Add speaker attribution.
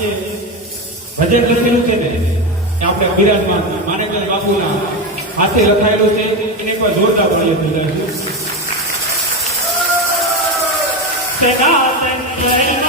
Speaker 1: આજે ભજન લખેલું છે ને એ આપણે અભિરાજમાં માનેકલ બાપુના હાથે લખાયેલું છે એને પણ જોરદાર ભણીએ થઈ જાય છે